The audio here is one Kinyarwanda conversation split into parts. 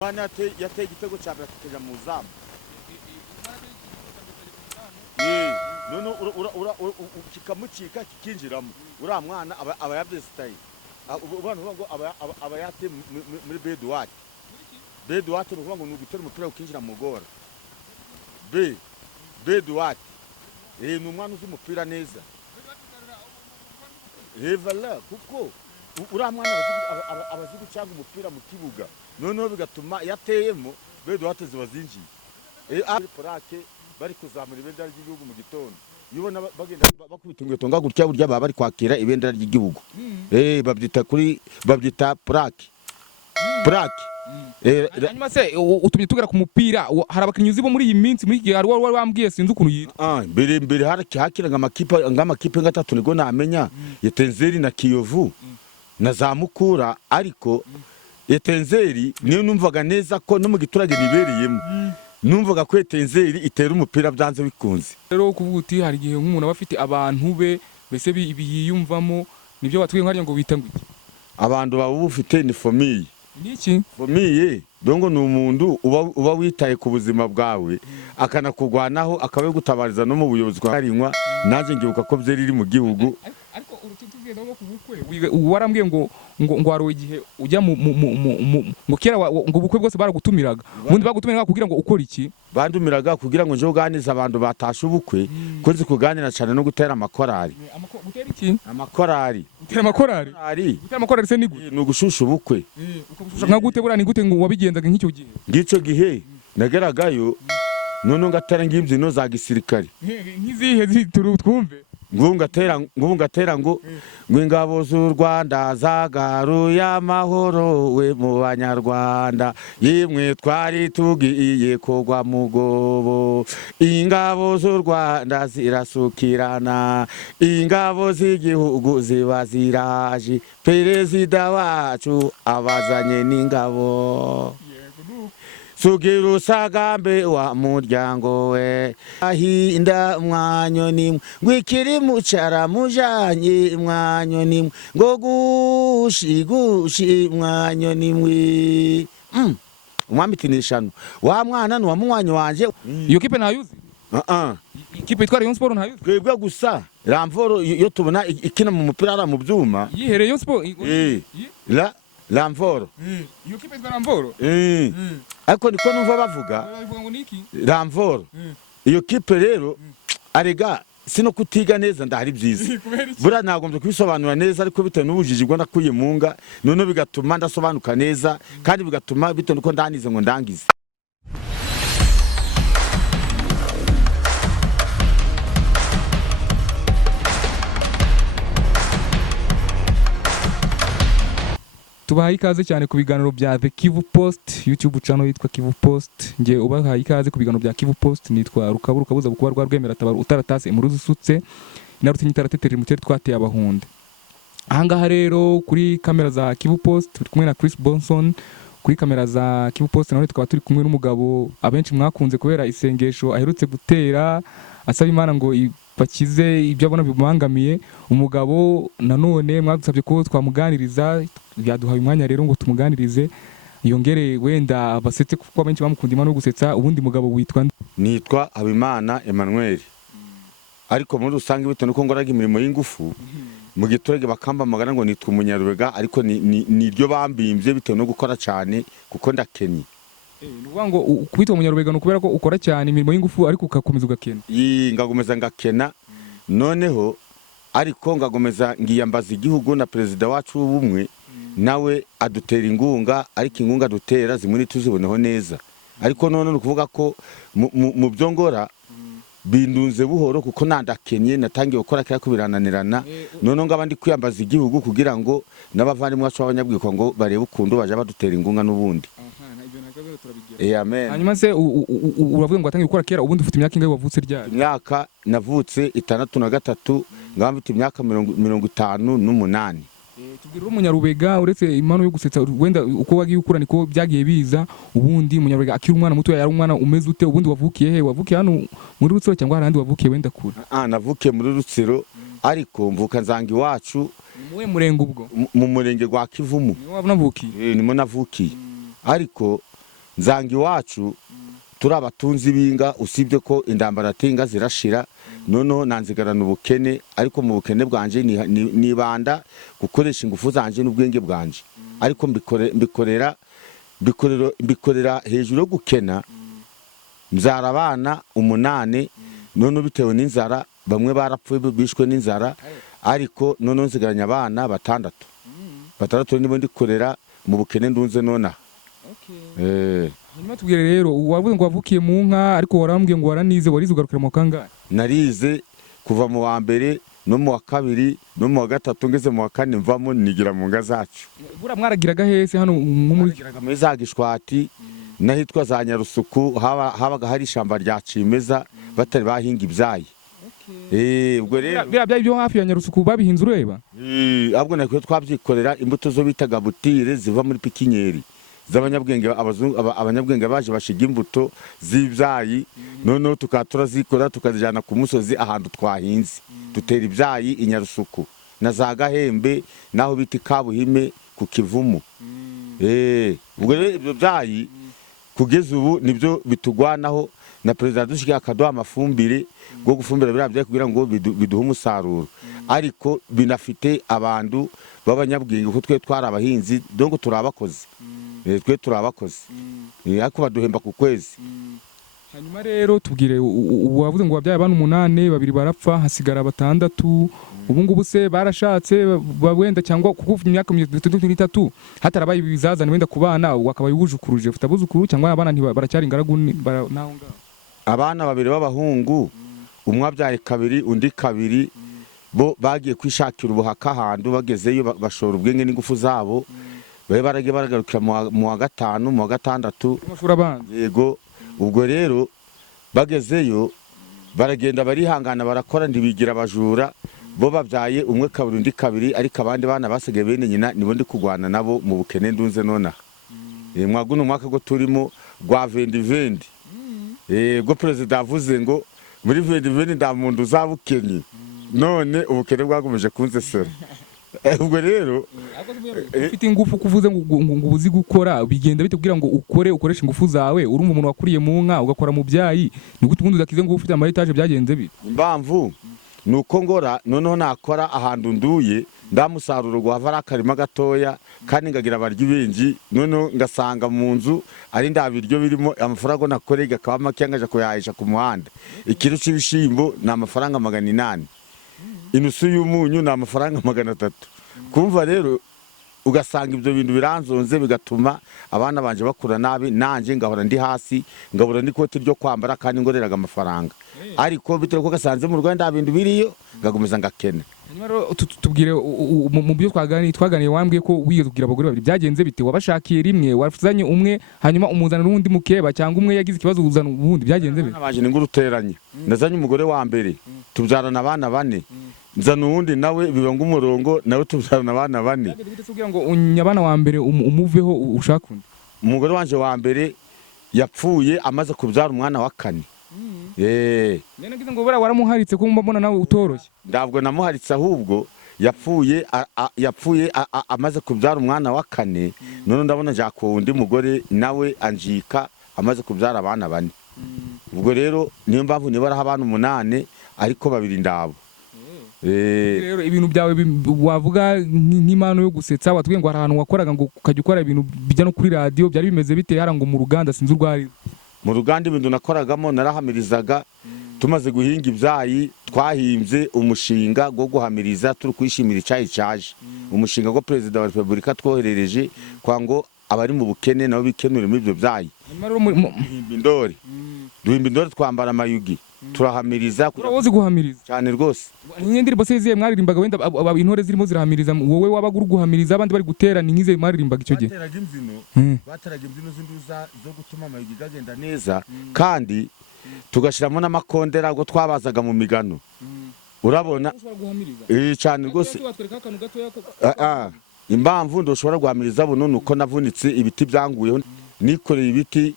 Mwana yateye igitego cya mbere kikajya mu zamu. None kikamucika kikinjiramo. Uriya mwana aba yabyesitaye. Ubona ngo aba yate muri Bedouard. Bedouard ni ukuvuga ngo ni ugutera umupira ukinjira mu gora. Bedouard. Ni umwana uzi umupira neza. Voilà, kuko uriya mwana abazi gucanga umupira mu kibuga. Noneho bigatuma yateyemo Bedouard ziba zinjiye. Porake bari kuzamura ibendera ry'igihugu mu gitondo. Yubona bagenda bakubita ingweto nga gutya burya baba bari kwakira ibendera ry'igihugu. Babyita porake. Porake. Hanyuma se utumye tugera ku mupira hari abakinnyi uzi bo muri iyi minsi muri gihe wari wambwiye sinzi ukuntu yitwa. Mbere hakiraga amakipe ngatatu nigo namenya Yetenzeri na Kiyovu na za Mukura, ariko Yetenzeri niyo numvaga neza ko no mu giturage nibereyemo. Numvaga ko Yetenzeri itera umupira byanze bikunze. Rero kuvuga uti hari gihe nk'umuntu aba afite abantu be bese biyumvamo nibyo watwiye nk'arya ngo bita ngwiki. Abantu baba bufite ni famille. Niki? Famille dongo ni umuntu uba witaye ku buzima bwawe akanakugwanaho akabe gutabariza no mu buyobozi kwa Karinywa. Naje ngibuka ko byeri iri mu gihugu. Ariko urutubwiye no ku bukwe warambwiye ngo waro igihe ujya mu kera ngo ubukwe bwose baragutumiraga. Ubundi bagutumiraga kugira ngo ukora iki? Bandumiraga kugira ngo nje uganize abantu batashe ubukwe ko nzi kuganira cyane no gutera amakorari. Gutera iki? Amakorari. Gutera amakorari? Gutera amakorari se ni gute? Ni ugushusha ubukwe. Nka gute burani gute ngo wabigendaga nk'icyo gihe? Ngicyo gihe nagaragayo none ngatera ngimbyino za gisirikare. Nkizihe zituru twumve? Ngungatera ngo ingabo z'u Rwanda zagaruye amahoro we mu banyarwanda, yimwe twari tugiye kugwa mugobo, ingabo z'u Rwanda zirasukirana, ingabo z'igihugu ziba ziraje, perezida wacu abazanye n'ingabo. Sugira usagambe wa muryango we, ahinda mwanyo nimwe ngwikiri mucara mujanye mwanyo nimwe ngo gushi mwanyo nimwe. Umwami tinishano wa mwana wa munywanyi wanje. Iyo kipe ntayuzi? Ikipe itwara Rayon Sport ntayuzi? Twebwe gusa Ramvoro yo tubona ikina mu mupira ara mu byuma. Yihere Rayon Sport? Ramvoro. Iyo kipe itwara Ramvoro? Ariko niko numva bavuga Ramvoro. Iyo kipe rero arega sino kutiga neza ndahari byiza. Bura nagombye kubisobanura neza, ariko bitewe n'ubujiji bwo nakuye munga none bigatuma ndasobanuka neza, kandi bigatuma bitewe uko ndanize ngo ndangize. Tubahaye ikaze cyane ku biganiro bya The Kivu Post, YouTube channel yitwa Kivu Post. Nge ubahaye ikaze ku biganiro bya Kivu Post, nitwa Rukabuza bukuba rwa rwemera tabara utaratase imuruzi usutse narutinya itaratetera mu cyari twateye abahunde. Ahangaha rero kuri kamera za Kivu Post turi kumwe na Chris Bonson, kuri kamera za Kivu Post nawe tukaba turi kumwe n'umugabo abenshi mwakunze kubera isengesho aherutse gutera asaba Imana ngo bakize ibyo abona bimangamiye. Umugabo nanone mwadusabye ko twamuganiriza, byaduhaye umwanya rero ngo tumuganirize yongere wenda basetse kuko abenshi bamukunda Imana no gusetsa. Ubundi mugabo witwa nitwa Habimana Emmanuel, ariko muri rusange bitewe nuko ngoraga imirimo y'ingufu mu giturage bakamba magana ngo nitwa umunyarwega, ariko ni ryo bambimbye bitewe no gukora cyane kuko ndakennye. Nuvuga ngo kwitwa umunyarwega no kubera ko ukora cyane imirimo y'ingufu ariko ukakomeza ugakena. Ngagomeza ngakena, noneho ariko ngagomeza ngiyambaza igihugu na perezida wacu w'ubumwe nawe adutera ingunga, ariko ingunga dutera zimwe tuziboneho neza. Ariko none ukuvuga ko mu byo ngora bindunze buhoro kuko nandakenye natangiye gukora kaya kubirananirana. None ngabandi kwiyambaza igihugu kugira ngo n'abavandimwe bacu abanyabwiko ngo barebe ukundo baje badutera ingunga n'ubundi. Amen. Hanyuma se uravuga ngo atangiye gukora kera, ubundi ufite imyaka ingahe wavutse ryari? Imyaka navutse 63, ngambite imyaka 58. Tubwira umunyarubega uretse impano yo gusetsa wenda uko wagiye ukura niko byagiye biza. Ubundi umunyarubega akiri umwana muto yari umwana umeze ute? Ubundi wavukiye he? Wavukiye hano muri Rutsiro cyangwa harandi wavukiye wenda kure? Navukiye muri Rutsiro, ariko mvuka nzanga iwacu mu murenge ubwo mu murenge gwa Kivumu. Niwo wavukiye? Nimo navukiye. Ariko nzanga iwacu turi abatunzi b'inga, usibye ko indambara tinga zirashira, noneho nanzigarana ubukene, ariko mu bukene bwanje nibanda gukoresha ingufu zanje n'ubwenge bwanje, ariko mbikorera hejuru yo gukena. Mbyara abana 8, noneho bitewe n'inzara bamwe barapfuye bishwe n'inzara, ariko noneho nzigaranya abana 6. 6 nibo ndikorera mu bukene ndunze nonaha. Hanyuma tubwire rero, wavuze ngo wavukiye mu nka, ariko warambwiye ngo waranize, warize ugarukira mu kangahe? Narize kuva mu wa mbere no mu wa kabiri no mu wa gatatu, ngeze mu wa 4 mvamo nigira mu nga zacu. Bura mwaragiraga hese hano muri za Gishwati nahitwa za Nyarusuku, habaga hari ishamba rya cimeza batari bahinga ibyayi. Ubwo rero bya byo hafi ya Nyarusuku babihinze ureba? Ahubwo nakwiye twabyikorera imbuto zo bitaga butire ziva muri pikinyeri z'abanyabwenge, abanyabwenge baje bashiga imbuto z'ibyayi, noneho tukatura zikora tukazijana ku musozi ahantu twahinze, dutera ibyayi i Nyarusuku na za Gahembe naho biti Kabuhime ku Kivumu. Ubwo rero ibyo byayi kugeza ubu nibyo bitugwanaho, na perezida dushikiye akaduha amafumbire go gufumbira biriya byayi kugira ngo biduhe umusaruro, ariko binafite abantu b'abanyabwenge kuko twe twari abahinzi, donc turabakoze. Twe turabakoze, ariko baduhemba ku kwezi. Hanyuma rero tubwire, wavuze ngo wabyaye abantu 8, 2 barapfa hasigara 6. Ubu ngubu se barashatse wenda cyangwa kuko imyaka 33 hatarabaye ibizazane wenda ku bana wakabaye ubujukuruje, ufite abuzukuru cyangwa abana baracyari ingaragu naho ngaho? Abana 2 b'abahungu, umwe abyaye 2 undi 2, bo bagiye kwishakira ubuhaka ahantu, bagezeyo bashora ubwenge n'ingufu zabo, babe baragiye baragarukira mu wa 5 mu wa 6 amashuri abanza. Yego, ubwo rero bagezeyo baragenda barihangana barakora, ntibigira abajura, bo babyaye umwe 2 undi 2, ariko abandi bana basigaye bene nyina nibo ndi kugwana nabo mu bukene ndunze nonaha. Mwaguno mwaka go turimo gwa 2020, go perezida yavuze ngo muri 2020 nda muntu uzabukennye, none ubukene bwagomeje kunzesera. Ubwo rero ufite ingufu kuvuze ngo uzi gukora, bigenda bite kugira ngo ukoreshe ingufu zawe? Urumva umuntu wakuriye mu nka ugakora mu byayi, ni gute ubundi udakize ngo ufite amaetaje byagenze bite? Impamvu nuko ngora, noneho nakora ahantu nduye ndamusaruro guhava arakarima gatoya, kandi ngagira abaryi benji, noneho ngasanga mu nzu ari ndabiryo birimo amafaranga nakoreye akaba make, ngaje kuyahisha ku muhanda. Ikiro cy'ibishimbo na amafaranga 800, inusu y'umunyu na amafaranga 300. Kumva rero ugasanga ibyo bintu biranzonze, bigatuma abana banje bakura nabi, nanje ngahora ndi hasi, ngabura n'ikoti ryo kwambara kandi ngoreraga amafaranga. Ariko bitero ko gasanze mu Rwanda bintu biriyo, ngagomeza ngakena. Hanyuma rero tubwire, mu byo twaganiye wambwiye ko wigeze kugira abagore 2, byagenze bite? Wabashakiye rimwe, wafuzanye umwe, hanyuma umuzana n'undi mukeba, cyangwa umwe yagize ikibazo uzana ubundi, byagenze bite? Nabaje ninguruteranye, nazanye umugore wa mbere tubyarana abana 4, nzana uwundi nawe biba ngumurongo, nawe tubyarana abana 4. Kugira ngo unyabana wa mbere umuveho ushaka undi. Umugore wanje wa mbere yapfuye amaze kubyara umwana wa 4. Nene ngize ngo bara waramuharitse ko mbona nawe utoroshye. Ndabwo namuharitse, ahubwo yapfuye amaze kubyara umwana wa 4, none ndabona jako undi mugore nawe anjika amaze kubyara abana 4. Ubwo rero niyo mpamvu nibara abantu 8, ariko 2 ndabo. Rero ibintu byawe wavuga nk'imano yo gusetsa, watubwiye ngo ahantu wakoraga ngo ukajya ukora ibintu bijya no kuri radio, byari bimeze bite harango mu ruganda? Sinzi urwari mu ruganda ibintu nakoragamo, narahamirizaga. Tumaze guhinga ibyayi twahimbye umushinga go guhamiriza, turi kwishimira icyayi cyaje, umushinga go perezida wa Republika twoherereje kwa ngo abari mu bukene nabo bikenure muri ibyo byayi. Duhimba indore, twambara amayugi, turahamiriza. Urawozi guhamiriza cyane rwose. N'indirimbo se ziye mwaririmbaga wenda intore zirimo zirahamiriza, wowe wabaga uri guhamiriza abandi bari gutera, ni nkize mwaririmbaga icyo gihe? Bateraga imbyino z'induza zo gutuma amayugi gagenda neza, kandi tugashiramo n'amakondera go twabazaga mu migano. Urabona cyane rwose. Impamvu ndoshobora guhamiriza buno nuko navunitse ibiti byanguyeho, nikoreye ibiti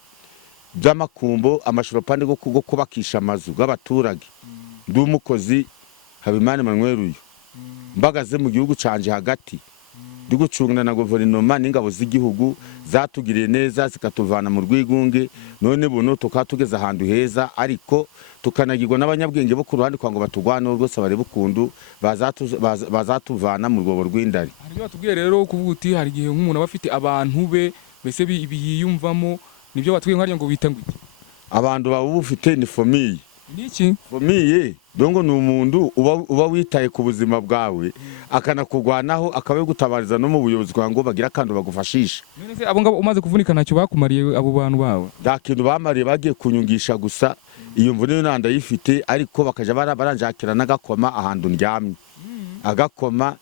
by'amakumbo, amashoropande go kubakisha amazu y'abaturage. Ndi umukozi Habimana Emmanuel uyu, mbagaze mu gihugu canje hagati, gucungana na guverinoma n'ingabo z'igihugu zatugiriye neza zikatuvana mu rwigunge, none buno tukaba tugeze ahantu heza, ariko tukanagirwa n'abanyabwenge bo ku ruhande kwa ngo batugwaneho rwose barebe ukuntu bazatuvana mu rwobo rw'indari. Hari ibyo batubwiye rero kuvuga uti hari igihe nk'umuntu aba afite abantu be mbese biyumvamo, nibyo batubwiye nk'arya ngo bita ngo iki? Abantu baba bufite ni famiye. Niki? Famiye dongo ni umuntu uba witaye ku buzima bwawe akanakugwanaho, akabe gutabariza no mu buyobozi kwa ngo bagira kandi bagufashisha. None se abo ngabo umaze kuvunika ntacyo bakumariye abo bantu bawe? Nta kintu bamariye, bagiye kunyungisha gusa iyo mvune nanda yifite, ariko bakaja baranjakira n'agakoma ahantu ndyamye, agakoma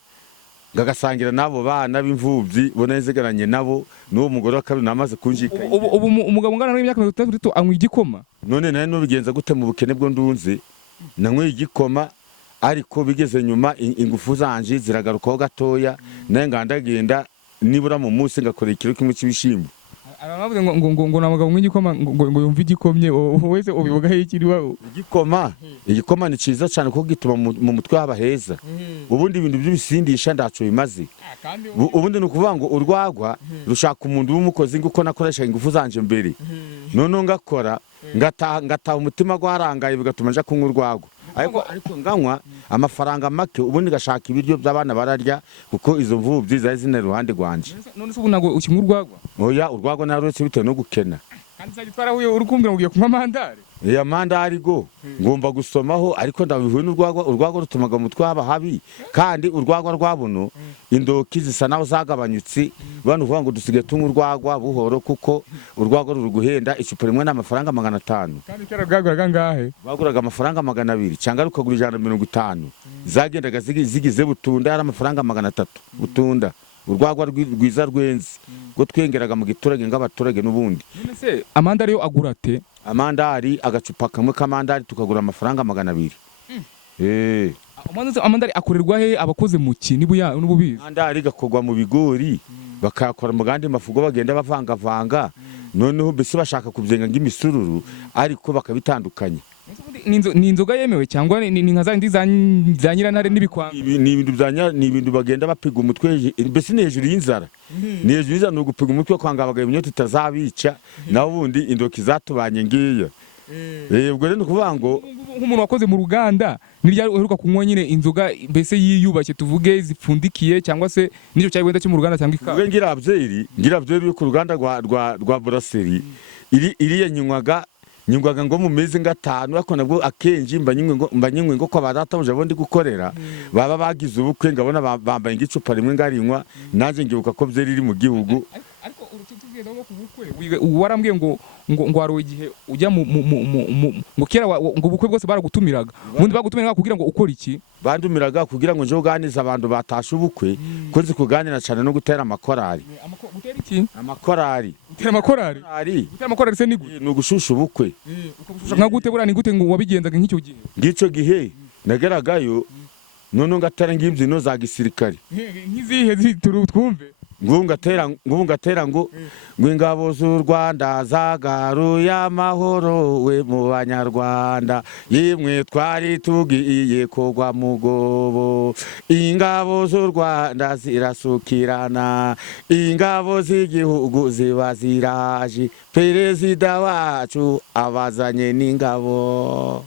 ngagasangira nabo bana b'imvubyi bonezegaranye nabo, n'uwo mugore wa kabiri namaze kunjika. Ubu umugabo ngana n'imyaka 33 anywa igikoma? None naye no bigenza gute mu bukene bwo ndunze, nanywe igikoma, ariko bigeze nyuma ingufu zanje ziragarukaho gatoya, naye ngandagenda nibura mu munsi ngakora ikiro kimwe cy'ibishimbo. Aravuze ngo namugabo mw'igikoma ngo yumva igikomye, wese ubivuga iki riwa? Igikoma ni ciza cyane kuko gituma mu mutwe haba heza. Ubundi ibintu by'ibisindisha ndaco bimaze. Ubundi nukuvuga ngo urwagwa rushaka umuntu w'umukozi nguko nakoresha ingufu zanje mbere. None ngakora ngataha umutima gwarangaye bigatuma nja kunywa urwagwa. Ariko nganywa amafaranga make, ubundi gashaka ibiryo by'abana bararya kuko izo mvubyi zari zina ruhande gwanje. None se ubu nago ukinywa urwagwa? Oya, urwagwa narose bitewe no gukena. Kandi sagitwara huye urukumbira ugiye kunywa mandare? Ya mandari go ngomba gusomaho, ariko ndabihuye n'urwagwa rutumaga mu twaba habi, kandi urwagwa rwabuno indoki zisa naho zagabanyutse, bano vuga ngo dusige tunywa urwagwa buhoro kuko urwagwa ruguhenda icupa rimwe n'amafaranga 500. Kandi kera bwaguraga ngahe? Baguraga amafaranga 200 cyangwa rukagura 150. Zagendaga zigize butunda ari amafaranga 300 butunda. Urwagwa rwiza rwenzi ngo twengeraga mu giturage ng'abaturage n'ubundi. None se amandari yo agura ate? Amandari agacupa kamwe k'amandari tukagura amafaranga 200. Amandari akorerwa he, abakoze mu ki n'ububizi? Amandari gakogwa mu bigori bakakora mu gandi mafugo bagenda bavanga, noneho mbese bashaka kubyenga ng'imisururu, ariko bakabitandukanye. Ni inzoga yemewe cyangwa ni nka zandi za nyirantare n'ibikwanga? Ni ibintu bagenda bapiga umutwe, mbese ni hejuru y'inzara. Ni hejuru y'inzara, no gupiga umutwe kwanga abagaye imyotsi itazabica, naho ubundi indoki zatubanye ngiya. Ubwo rero nukuvuga ngo nk'umuntu wakoze mu ruganda nirya uheruka kunywa nyine inzoga mbese yiyubashye tuvuge zipfundikiye, cyangwa se nicyo cyari wenda cyo mu ruganda cyangwa ikawa? Ngirabyeri yo ku ruganda rwa Brasserie iriya nyungwaga ngo mu mezi 5, ariko nabwo akenji mbanywe ngo kwa badatabuje bondi gukorera baba bagize ubukwe, ngabona bambaye igicupa rimwe ngarinywa, naje ngibuka ko byeri iri mu gihugu. Ariko urutugenda no kubukwe warambwiye ngo warowe igihe ujya mu kera ngo ubukwe bwose baragutumiraga, ubundi bagutumiraga kugira ngo ukora iki? Bandumiraga kugira ngo nje uganiza abantu batashe ubukwe, ko nzi kuganira cyane no gutera amakorari. Gutera iki? Amakorari. Gutera amakorari? Gutera amakorari se ni ugushusha ubukwe. Nka gute burani gute ngo wabigenzaga nk'icyo gihe? Ngicyo gihe nagaragayo, none ngatara ngimbyino za gisirikare. Nkizihe zituru twumve? Ngungatera ngo ingabo z'u Rwanda zagaruye amahoro we mu banyarwanda, yimwe twari tugiye kugwa mugobo, ingabo z'u Rwanda zirasukirana, ingabo z'igihugu ziba ziraje, perezida wacu abazanye n'ingabo.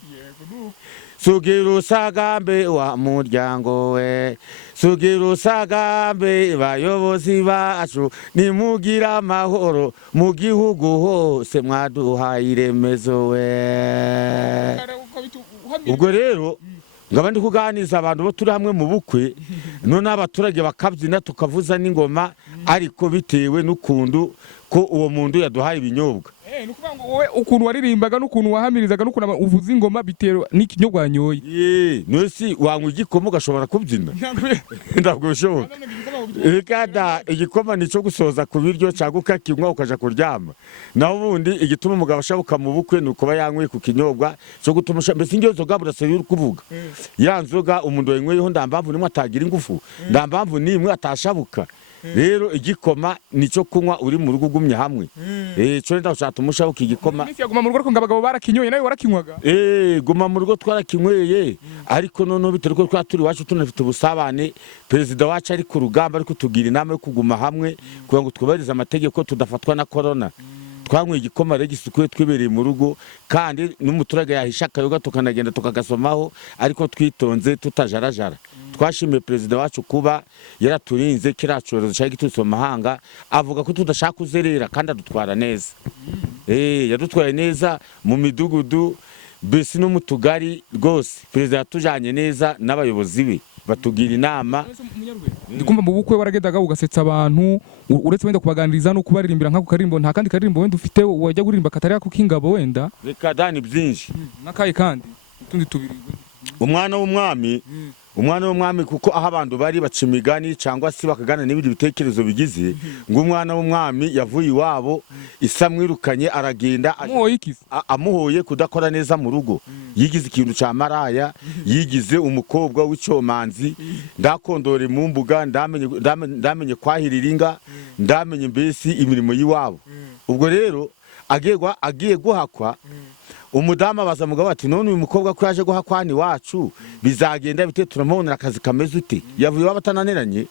Sugira usagambe wa muryango we, sugira usagambe bayobozi bacu, nimugira amahoro mu gihugu hose mwaduhaye iremezo we. Ubwo rero ngaba ndi kuganiza abantu bo turi hamwe mu bukwe, none abaturage bakabyina tukavuza n'ingoma, ariko bitewe n'ukuntu ko uwo muntu yaduhaye ibinyobwa. Nukuvuga ngo wowe ukuntu waririmbaga n'ukuntu wahamirizaga n'ukuntu uvuza ingoma bitewe n'ikinyobwa wanyoye. Nose wanywa igikoma ugashobora kubyina? Ntabwo bishoboka. Kada igikoma nico gusoza ku biryo cyangwa ukakinywa ukaja kuryama. Naho ubundi igituma umugabo ashabuka mu bukwe nuko yanyweye ku kinyobwa cyo gutuma mbese ingyo nzoga Brasserie uri kuvuga. Ya nzoga umuntu yenyweyeho ndambamvu nimwe atagira ingufu, ndambamvu nimwe atashabuka. rero igikoma nico kunywa uri mu rugo ugumye hamwe cyo nda ushaka umushaho kigikoma Iminsi yaguma mu rugo ariko ngabagabo barakinyoye nawe warakinywaga guma mu rugo twarakinyweye ariko none bitari ko twaturi wacu tunafite ubusabane perezida wacu ari ku rugamba ariko tugira inama yo kuguma hamwe kugira ngo twubahirize amategeko tudafatwa na corona twanyweye igikoma rero gisukuye twibereye mu rugo kandi n'umuturage yahisha akayoga tukanagenda tukagasomaho ariko twitonze tutajarajara twashimiye perezida wacu kuba yaraturinze kiriya cyorezo cyari giturutse mu mahanga avuga ko tudashaka kuzerera kandi adutwara neza yadutwaye neza mu midugudu mbese no mu tugari rwose perezida yatujanye neza n'abayobozi be batugira inama ndikumva mu bukwe waragendaga ugasetsa abantu uretse wenda kubaganiriza no kubaririmbira nk'ako karirimbo nta kandi karirimbo wenda ufite wajya guririmba katari ako k'ingabo wenda reka dani byinshi n'akaye kandi utundi tubiri umwana w'umwami kuko aho abantu bari baca imigani cyangwa se bakagana n'ibindi bitekerezo bigize ngo umwana w'umwami yavuye iwabo isamwirukanye aragenda amuhoye kudakora neza mu rugo yigize ikintu cya maraya yigize umukobwa w'icyomanzi ndakondore mu mbuga ndamenye kwahirira inga ndamenye mbese imirimo y'iwabo ubwo rero agiye guhakwa umudamu abaza mugabo ati none uyu mukobwa ko yaje guhakwana iwacu bizagenda bite turamubonera akazi kameze ute yavuye iwabo atananiranye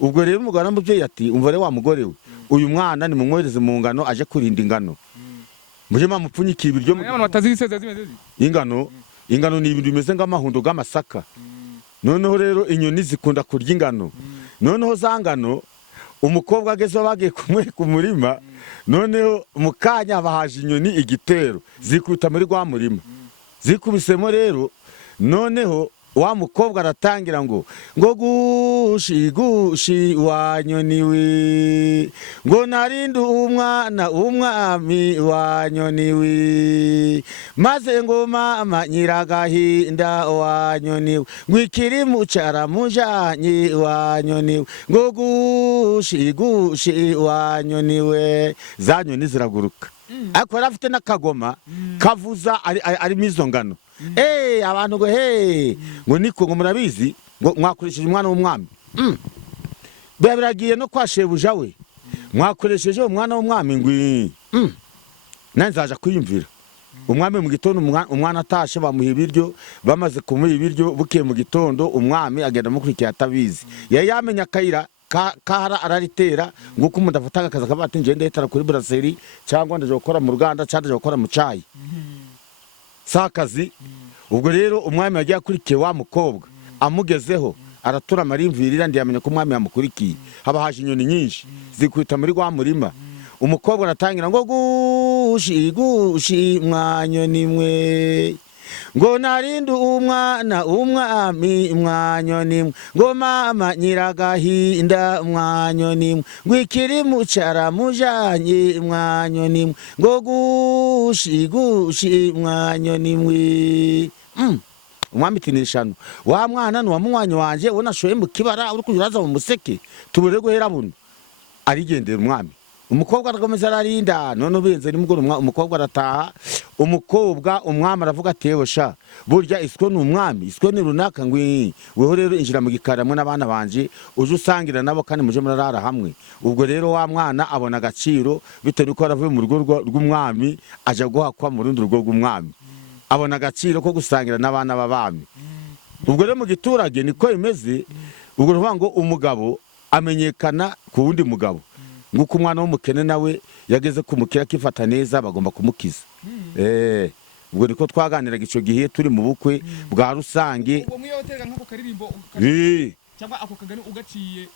ubwo rero umugabo n'umubyeyi ati umva rero wa mugore we uyu mwana nimumwohereze mu ngano aje kurinda ingano muje mamupfunyikira ibiryo ingano ni ibintu bimeze nk'amahundo g'amasaka noneho rero inyoni zikunda kurya ingano noneho za ngano umukobwa agezeho bagiye ku murima noneho mu kanya bahaje inyoni igitero zikubita muri rwa murima zikubisemo rero noneho wa mukobwa aratangira ngo gushi wa nyoni we ngo narinde umwana w'umwami wa nyoni we maze ngo mama nyiragahinda wa nyoni we ngo ikiri mucara mujanye wa nyoni we ngo gushi wa nyoni we za nyoni ziraguruka ariko yari afite n'akagoma kavuza arimo izo ngano abantu ngo niko ngo murabizi ngo mwakoresheje umwana w'umwami biragiye no kwa shebuja we mwakoresheje umwana w'umwami ngo nanjye nzaja kwiyumvira umwami mu gitondo umwana atashe bamuha ibiryo bamaze kumuha ibiryo bukeye mu gitondo umwami agenda amukurikiye atabizi yari yamenya akayira kahara araritera nguko umuntu afataga akazi akaba ati ngende hetara kuri brasserie cyangwa ndaje gukora mu ruganda cyangwa ndaje gukora mu cyayi sakazi ubwo rero umwami yagiye akurikiye wa mukobwa amugezeho aratura amarimvirira ndiyamenya ko umwami yamukurikiye haba haje inyoni nyinshi zikubita muri wa murima umukobwa aratangira ngo gushi mwanyoni mwe ngo narinde umwana w'umwami mwanyoni mwe ngo mama nyiragahinda mwanyoni mwe ngo ikiri mucara mujanye mwanyoni mwe ngo gushi mwanyoni mwe umwami tinishano wa mwana ni wa munywanyi wanje unashoye mu kibara uri kujuraza mu museke tubure guhera buno arigendera umwami umukobwa arakomeza ararinda none ubenze nimugoro umukobwa arataha umukobwa umwami aravuga atewe sha burya isiko ni umwami isiko ni runaka ngwi weho rero injira mu gikari hamwe n'abana banje uje usangira nabo kandi muje murarara hamwe ubwo rero wa mwana abona agaciro bitewe ko aravuye mu rugo rw'umwami aja guhakwa mu rundi rugo rw'umwami abona agaciro ko gusangira n'abana b'abami ubwo rero mu giturage niko imeze ubwo ruvuga ngo umugabo amenyekana ku wundi mugabo nguko umwana w'umukene nawe yageze kumukira akifata neza bagomba kumukiza ubwo niko twaganiraga icyo gihe turi mu bukwe bwa rusange ubwo mwiyo hoteli nk'ako karirimbo cyangwa ako kagani ugaciye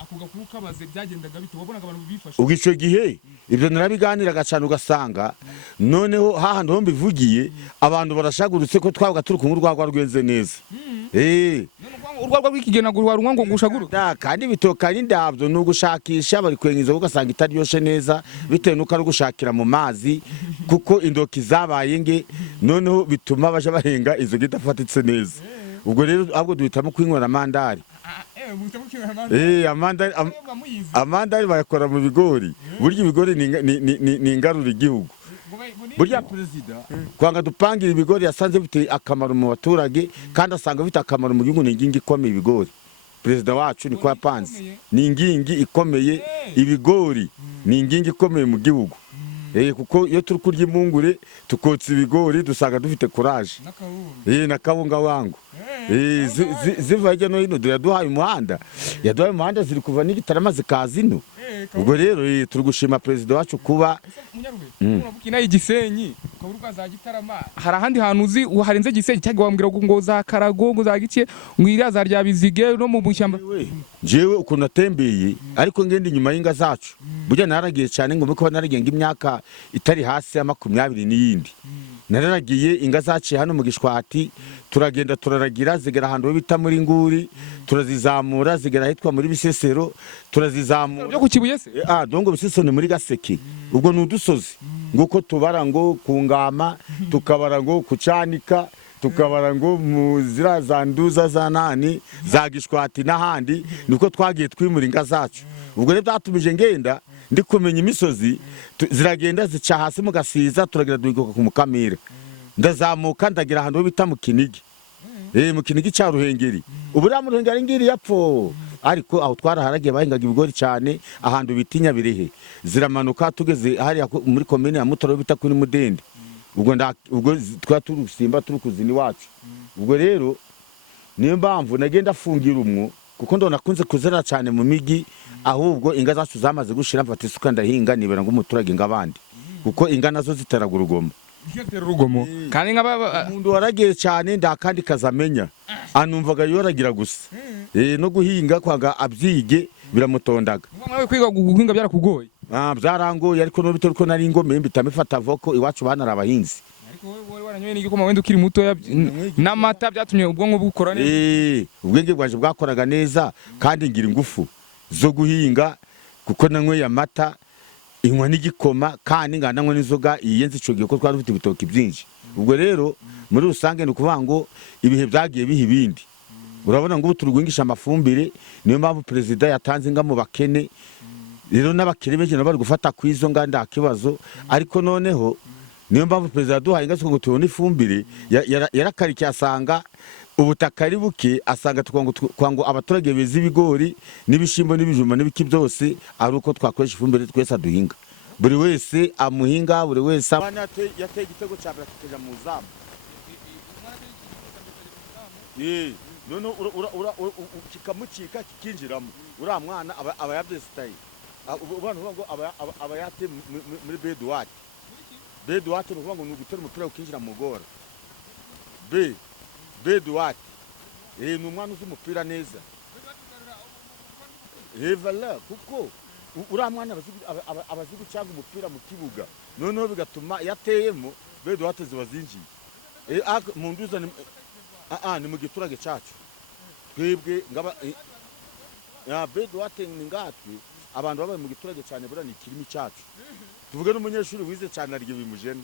ako gakuru kabaze byagendaga bito wabonaga abantu bifashe ubwo icyo gihe ibyo narabiganiraga cyane ugasanga noneho hahandi ho mbivugiye abantu barashagurutse ko twabaga turi kumwe urwagwa rwenze neza urwagwa rw'ikigena warunwa ngo ngushaguruka kandi bitoka n'indabyo no gushakisha bari kwengiza ugasanga itaryoshe neza bitewe nuko ari gushakira mu mazi kuko indoki zabaye nge noneho bituma baje barenga izo gidafatitse neza ubwo rero ahubwo duhitamo kwinywera amandari amandari bayakora mu bigori burya ibigori ni ingarura igihugu burya perezida kwanga dupangira ibigori yasanze bifite akamaro mu baturage kandi asanga bifite akamaro mu gihugu n'ingingi ikomeye ibigori perezida wacu niko yapanze, ni ingingi ikomeye. Ibigori ni ingingi ikomeye mu gihugu, kuko iyo turi kurya impungure tukotsa ibigori dusanga dufite courage, na kawunga wangu ziva hirya no hino. Yaduhaye umuhanda ziri kuva n'Igitarama zikaza ino. Ubwo rero turi gushima perezida wacu kuba kina Igisenyi ukaburuka za Gitarama. Hari ahandi hantu uzi harenze Gisenyi cyangwa wambwira ngo za Karago ngo za Gice mwira za rya Bizige no mu bushyamba? Jewe ukuntu natembeye ariko ngende inyuma y'inga zacu burya naragiye cyane ngo muko naragenga imyaka itari hasi ya 20 n'iyindi. Nararagiye inga zaciye hano mu Gishwati, turagenda turaragira zigera ahantu bita muri Nguri, turazizamura zigera hitwa muri Bisesero, turazizamura byo ku Kibuye se. Dongo Bisesero ni muri Gaseke. Ubwo nudusozi nguko tubara ngo kungama, tukabara ngo kucanika, tukabara ngo mu zirazanduza za nani za Gishwati n'ahandi, niko twagiye twimura inga zacu. Ubwo rero byatumije ngenda ndi kumenya imisozi, ziragenda zica hasi mu Gasiza, turagira duhiguka ku Mukamira, ndazamuka ndagira ahantu bita mu Kinigi, mu Kinigi cya Ruhengeri. Ubu ra mu Ruhengeri ngiri yapfo, ariko aho twaraharagiye bahingaga ibigori cyane ahantu bita Nyabirehe, ziramanuka tugeze hari muri komine ya Mutoro bita kuri Mudende. Ubwo twa turusimba turi kuzini wacu. Ubwo rero niyo mpamvu nagenda afungira umwo, kuko ndona kunze kuzera cyane mu migi, ahubwo inga zacu zamaze gushira mfata isuka ndahinga nibera ngo umuturage ngabandi, kuko inga nazo ziteraga urugomo. Kandi umuntu waragiye cyane ndakandi kazamenya anumvaga yoragira gusa, no guhinga kwaga abyige biramutondaga. Mwawe kwiga guhinga byarakugoye? Byarangoye, ariko no bitari ko nari ingome mbitamifata voko iwacu banara abahinzi. Ariko wowe waranyoye n'igikoma wenda ukiri muto n'amata byatumye ubwonko bukora neza. Ubwenge bwaje bwakoraga neza kandi ngira ingufu zo guhinga, kuko nanyweye amata, inywa n'igikoma, kandi ngananywa n'inzoga iyenze ico gihe ko twari dufite ibitoki byinshi. Ubwo rero muri rusange ni kuvuga ngo ibihe byagiye biha ibindi. Urabona ngo turugwingisha amafumbire, niyo mpamvu perezida yatanze inga mu bakene. Rero n'abakire benshi bari gufata kwizo nganda kibazo, ariko noneho niyo mpamvu perezida yaduhaye inga ngo tubone ifumbire. Yarakarikiye asanga ubutaka ari buke, asanga twango abaturage beza ibigori n'ibishimbo n'ibijuma n'ibiki byose ari uko twakoresha ifumbire twese duhinga. Buri wese amuhinga, buri wese yateye igitego cya barateja mu zamu. None kikamucika kikinjiramo, uriya mwana aba yabyesitaye. Abantu bavuga ngo aba yate muri Bedouard. Bedouard ni ukuvuga ngo ni ugutera umupira ukinjira mu gora. Bedouard ni umwana uzi umupira neza. Voilà, kuko uriya mwana abazi gucanga umupira mu kibuga, noneho bigatuma yateyemo Bedouard ziba zinjiye. Mu nduza ni mu giturage cyacu twebwe ngaba Bedouard ni ngatwe abantu babaye mu giturage cyane bura ni kirimi cyacu. Tuvuge n'umunyeshuri wize cyane aryo bimujene.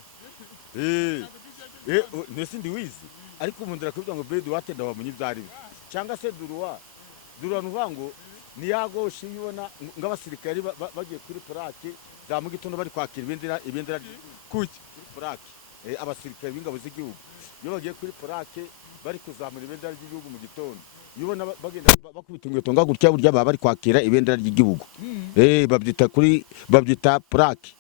Nese ndi wize, ariko umuntu arakubwira ngo Bedouard ndabamunye ibyari cyangwa se Duruwa nuvango ni yagoshi yibona ng'abasirikari bagiye kuri plaque za mu gitondo bari kwakira ibendera kuki plaque. Abasirikari b'ingabo z'igihugu iyo bagiye kuri plaque bari kuzamura ibendera ry'igihugu mu gitondo, yibona bagenda bakubita ingweto ngagutya burya baba bari kwakira ibendera ry'igihugu. Babyita plaque.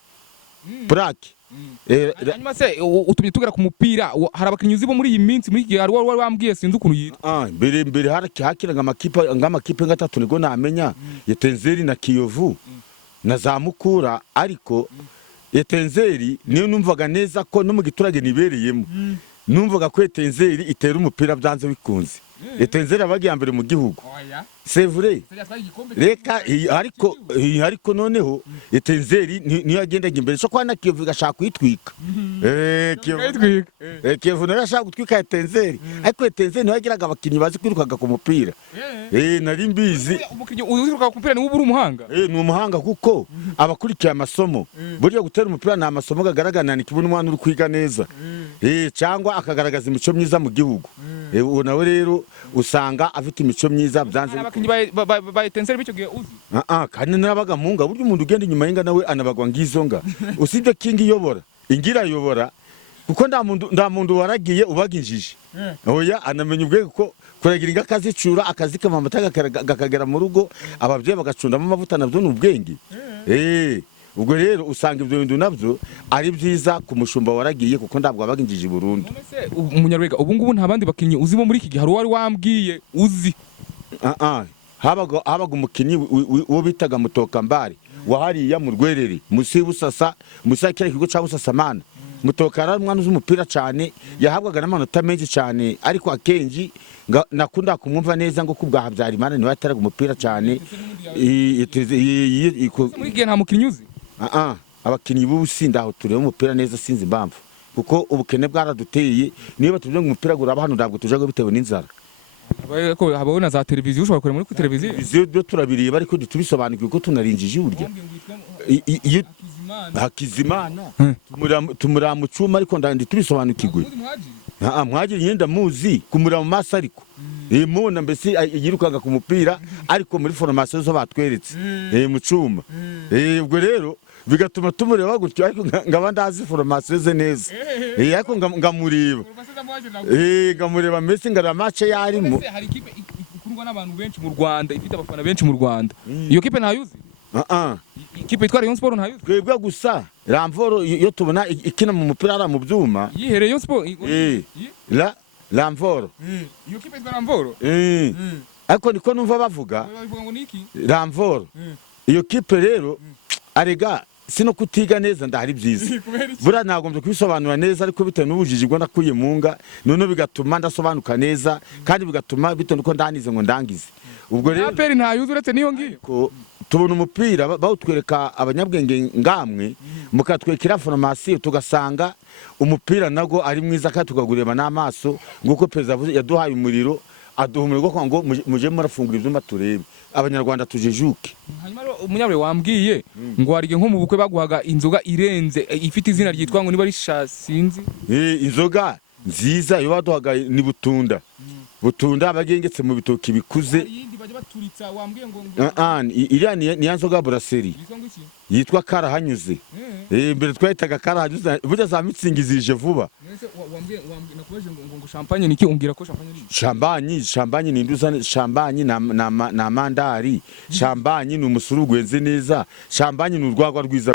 Hanyuma se utumye tugera ku mupira, hari abakinnyi uzi bo muri iyi minsi muri gihe wari wambwiye sinzi ukuntu yitwa. Mbere hakiraga amakipe gatatu nigo namenya, Etenzeri na Kiyovu na za Mukura, ariko Etenzeri niyo numvaga neza ko no mu giturage nibereyemo, numvaga ko Etenzeri itera umupira byanze bikunze. Etenzeri abagiye mbere mu gihugu. C'est vrai. Reka ariko noneho Etenzeri niyo yagendaga imbere, so kwa na Kiyovu gashaka kwitwika. Kiyovu nayo ashaka gutwika Etenzeri, ariko Etenzeri niyo yagiraga abakinnyi bazi kwirukaga ku mupira. Nari mbizi umukinnyi uziruka ku mupira ni uburi umuhanga. Ni umuhanga kuko abakurikiye amasomo burya gutera umupira na amasomo gagaragana ni kibona umwana uri kwiga neza. Cyangwa akagaragaza imico myiza mu gihugu. Nawe rero usanga afite imico myiza byanze. Abakinnyi ba Etenzeri bicyo gihe uzi. Kandi nabaga munga burya umuntu ugenda inyuma y'inga nawe anabagwa ngizonga. Usibye King iyobora, ingira yobora kuko nda muntu waragiye ubaginjije oya anamenya ubwenge ko kuragira inga kazicura akazi kamamata gakagera mu rugo abavyeyi bagacundamo amavuta navyo n'ubwenge ubwo rero usanga ibyo bintu navyo ari byiza ku mushumba waragiye kuko ndabwo abaginjije Burundi. Umunyarwega ubu ngubu nta bandi bakinyi uzimo muri iki gihe, hari wari wambwiye uzi? habaga umukinyi wo bitaga Mutokambari wahariya mu Rwerere musi Busasa musakira ikigo ca Busasamana. Mutokara umwana uzi umupira cyane yahabwaga n'amanota menshi cyane, ariko akenji nakunda kumwumva neza ngo kubwa Habyarimana niwe ataraga umupira cyane. Muri gihe nta mukinyi uzi? Abakinyi b'ubusinda aho tureba umupira neza sinzi impamvu, kuko ubukene bwaraduteye. Niyo batubye ngo umupira guraba hano ntabwo tujaga bitewe n'inzara. Habaho na za televiziyo ushobora kureba muri televiziyo byo turabireba, ariko tubisobanukiwe ko tunarinjije urya Hakizimana tumura mu cuma, ariko ndandi tubisobanukirwe. Mwagira nyenda muzi kumura mu maso, ariko mubona mbese yirukaga ku mupira ariko muri formation zo batweretse mu cuma. Ubwo rero bigatuma tumureba gutyo, ariko ngaba ndazi formation ze neza. Ariko ngamureba ngamureba mbese ngara match yarimo. Hari ikipe ikundwa n'abantu benshi mu Rwanda, ifite abafana benshi mu Rwanda, iyo kipe ntayuzi? Ikipe itwara Rayon Sport ntayuzi? Twebwe gusa Ramvoro iyo tubona ikina mu mupira ara mu byuma yihe Rayon Sport Ramvoro iyo kipe itwara Ramvoro ariko niko numva bavuga ngo niki Ramvoro iyo kipe rero arega sino kutiga neza ndahari byiza bura nagombye kubisobanura neza, ariko bitewe n'ubujiji bwo nakuye munga none bigatuma ndasobanuka neza, kandi bigatuma bitewe nuko ndanize ngo ndangize. Ubwo rero aperi ntayuzi uretse niyo ngiyo tubona umupira bawutwereka abanyabwenge ngamwe, mukatwekera formation tugasanga umupira nago ari mwiza, kandi tukagureba n'amaso nguko perezida yaduhaye umuriro, aduha umuriro kwa ngo muje murafungura ivyuma turebe abanyarwanda tujejuke. Hanyuma umunyabure wambwiye ngo harige nko mu bukwe baguhaga inzoga irenze ifite izina ryitwa ngo niba ari sinzi inzoga nziza yo baduhaga ni Butunda abagengetse mu bitoki bikuze. Iriya ni nzoga Brasserie yitwa Karahanyuze. Mbere twahitaga Karahanyuze, burya za Mitsingi zije vuba. Nakubaje ngo champagne niki, umbwira ko champagne ni induza, champagne na mandari, champagne ni umusuru gwenze neza, champagne ni urwagwa rwiza.